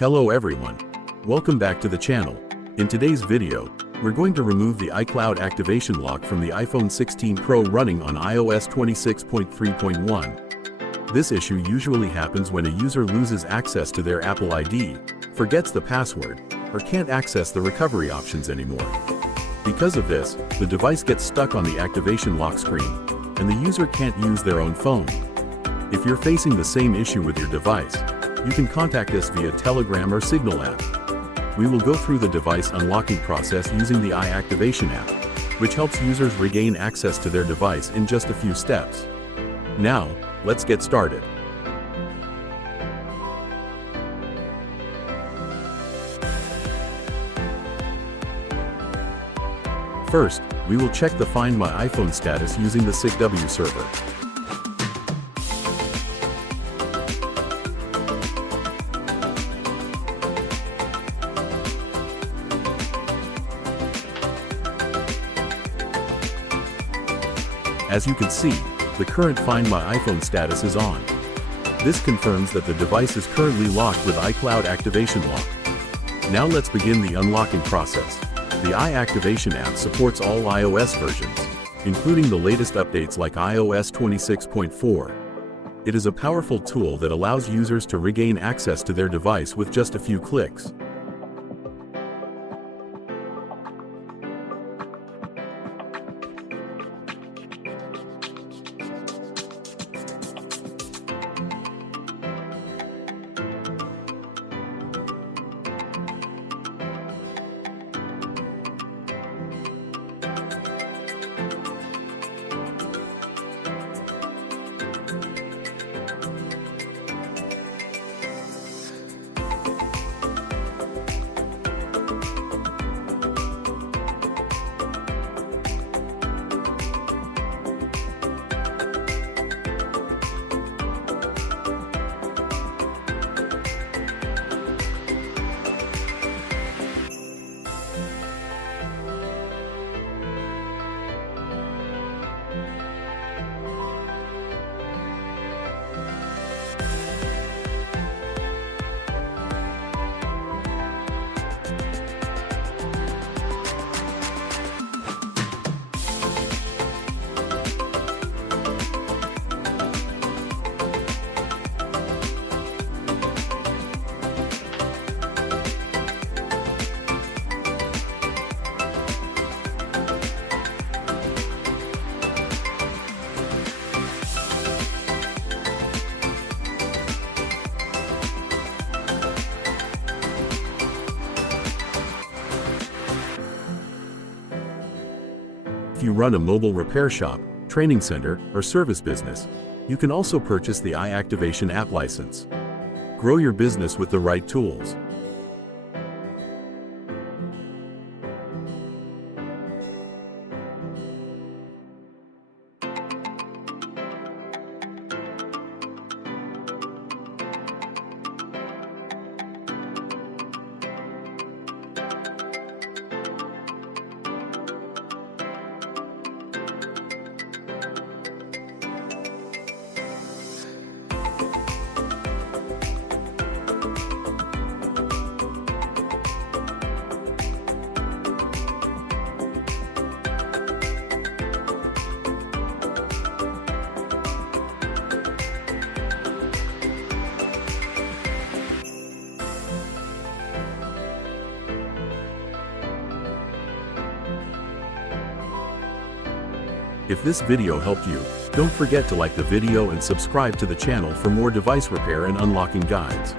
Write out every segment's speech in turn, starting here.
Hello everyone. Welcome back to the channel. In today's video, we're going to remove the iCloud activation lock from the iPhone 16 Pro running on iOS 26.3.1. This issue usually happens when a user loses access to their Apple ID, forgets the password, or can't access the recovery options anymore. Because of this, the device gets stuck on the activation lock screen, and the user can't use their own phone. If you're facing the same issue with your device, you can contact us via Telegram or Signal app. We will go through the device unlocking process using the iActivation app, which helps users regain access to their device in just a few steps. Now, let's get started. First, we will check the Find My iPhone status using the iActivation server. As you can see, the current Find My iPhone status is on. This confirms that the device is currently locked with iCloud activation lock. Now let's begin the unlocking process. The iActivation app supports all iOS versions, including the latest updates like iOS 26.4. It is a powerful tool that allows users to regain access to their device with just a few clicks. If you run a mobile repair shop, training center, or service business, you can also purchase the iActivation app license. Grow your business with the right tools. If this video helped you, don't forget to like the video and subscribe to the channel for more device repair and unlocking guides.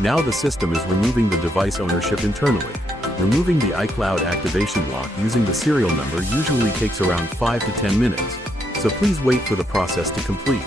Now the system is removing the device ownership internally. Removing the iCloud activation lock using the serial number usually takes around 5 to 10 minutes, so please wait for the process to complete.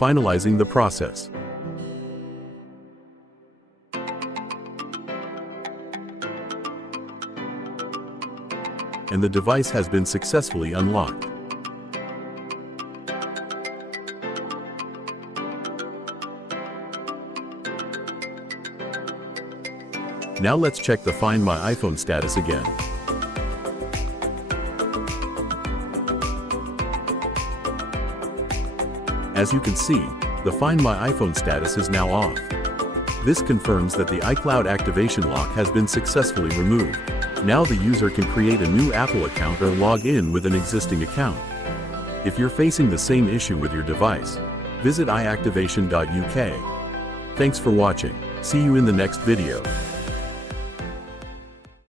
Finalizing the process. And the device has been successfully unlocked. Now let's check the Find My iPhone status again. As you can see, the Find My iPhone status is now off. This confirms that the iCloud activation lock has been successfully removed. Now the user can create a new Apple account or log in with an existing account. If you're facing the same issue with your device, visit iActivation.uk. Thanks for watching. See you in the next video.